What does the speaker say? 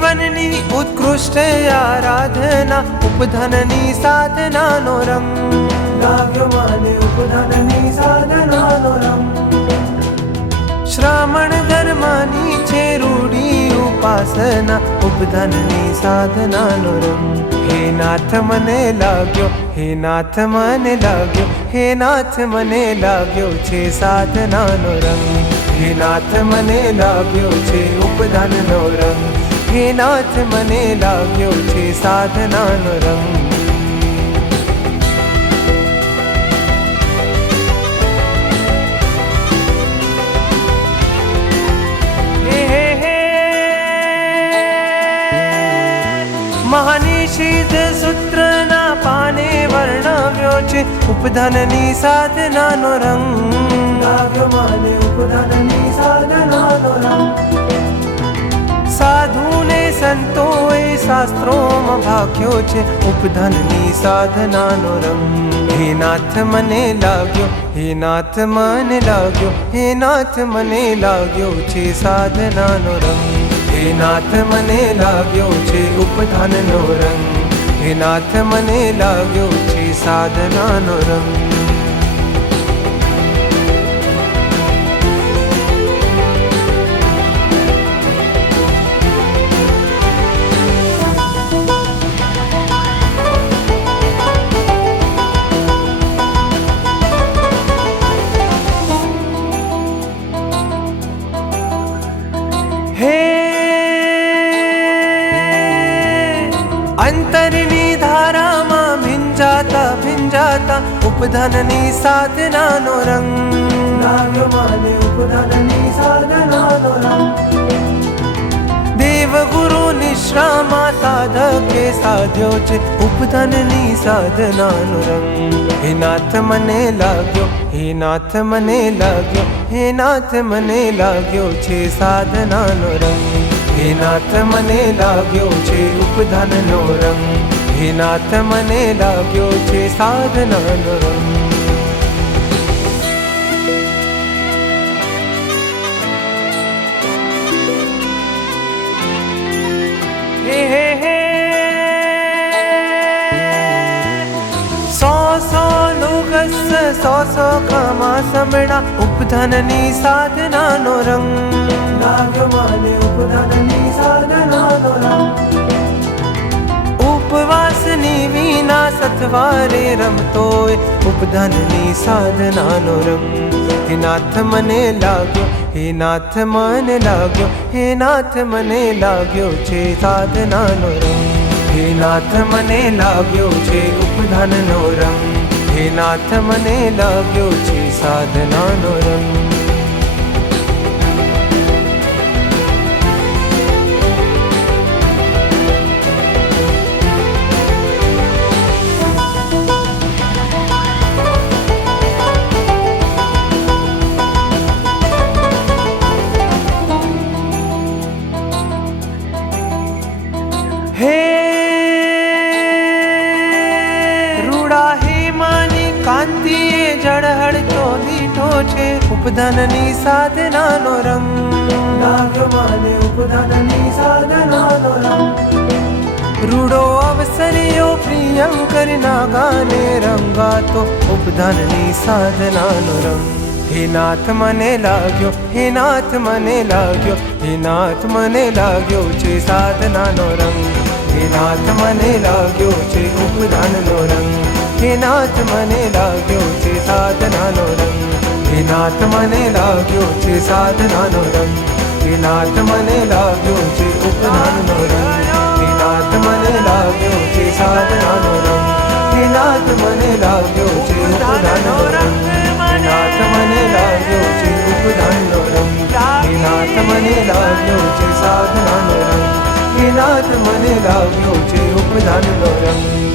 જીવનની ઉત્કૃષ્ટ આરાધના ઉપધનની સાધનાનો રંગ લાગ્યો મને ઉપધનની સાધનાનો રંગ શ્રાવણ ધર્મની છે રૂઢી ઉપાસના ઉપધનની સાધનાનો રંગ હે નાથ મને લાગ્યો હે નાથ મને લાગ્યો હે નાથ મને લાગ્યો છે સાધનાનો રંગ હે નાથ મને લાગ્યો છે ઉપધનનો રંગ હે નાથ મને લાગ્યો છે સાધનાનો રંગ મહાનિષિદ્ધ સૂત્રના પાને વર્ણવ્યો છે ઉપધનની સાધનાનો રંગ લાગ્યો મને ઉપધનની સાધનાનો રંગ સાધુને સંતોએ શાસ્ત્રોમાં ભાગ્યો છે ઉપધનની સાધનાનો રંગ હે નાથ મને લાગ્યો હે નાથ મને લાગ્યો હે નાથ મને લાગ્યો છે સાધનાનો રંગ હે નાથ મને લાગ્યો છે ઉપધનનો રંગ હે નાથ મને લાગ્યો છે સાધનાનો રંગ અંતરની ધારામાં ભીંજાતા ઉપધનની સાધનાનો રંગ લાગ્યો મને ઉપધનની સાધનાનો રંગ દેવગુરુ નિશ્રામાં સાધકે સાધ્યો છે ઉપધનની સાધનાનો રંગ હે નાથ મને લાગ્યો હે નાથ મને લાગ્યો હે નાથ મને લાગ્યો છે સાધનાનો રંગ હે નાથ મને લાગ્યો છે ઉપધનનો રંગ હે નાથ મને લાગ્યો છે સાધનાનો રંગ સો ખમા સમણા ઉપધનની સાધનાનો રંગ લાગ્યો મને ઉપધનની સાધનાનો રંગ ઉપવાસની વિના સથવારે રમતોય ઉપધનની સાધનાનો રંગ હે નાથ મને લાગ્યો હે નાથ મને લાગ્યો હે નાથ મને લાગ્યો છે સાધનાનો રંગ હે નાથ મને લાગ્યો છે ઉપધનનો રંગ હે નાથ મને લાગ્યો છે સાધનાનો રંગ હે કાંતિએ ઝળહળતો દીઠો છે ઉપધનની સાધનાનો રંગ લાગ્યો મને ઉપધનની સાધનાનો રંગ રૂડો અવસરિયો પ્રિયંકરના ગાને રંગાતો ઉપધનની સાધનાનો રંગ હે નાથ મને લાગ્યો હે નાથ મને લાગ્યો હે નાથ મને લાગ્યો છે સાધનાનો રંગ હે નાથ મને લાગ્યો છે ઉપધનનો રંગ હે નાથ મને લાગ્યો છે સાધનાનો રંગ હે નાથ મને લાગ્યો છે સાધનાનો રંગ હે નાથ મને લાગ્યો છે ઉપધનનો રંગ હે નાથ મને લાગ્યો છે સાધનાનો રંગ હે નાથ મને લાગ્યો છે ઉપધનનો રંગ હે નાથ મને લાગ્યો છે ઉપધનનો રંગ હે નાથ મને લાગ્યો છે સાધનાનો રંગ હે નાથ મને લાગ્યો છે ઉપધનનો રંગ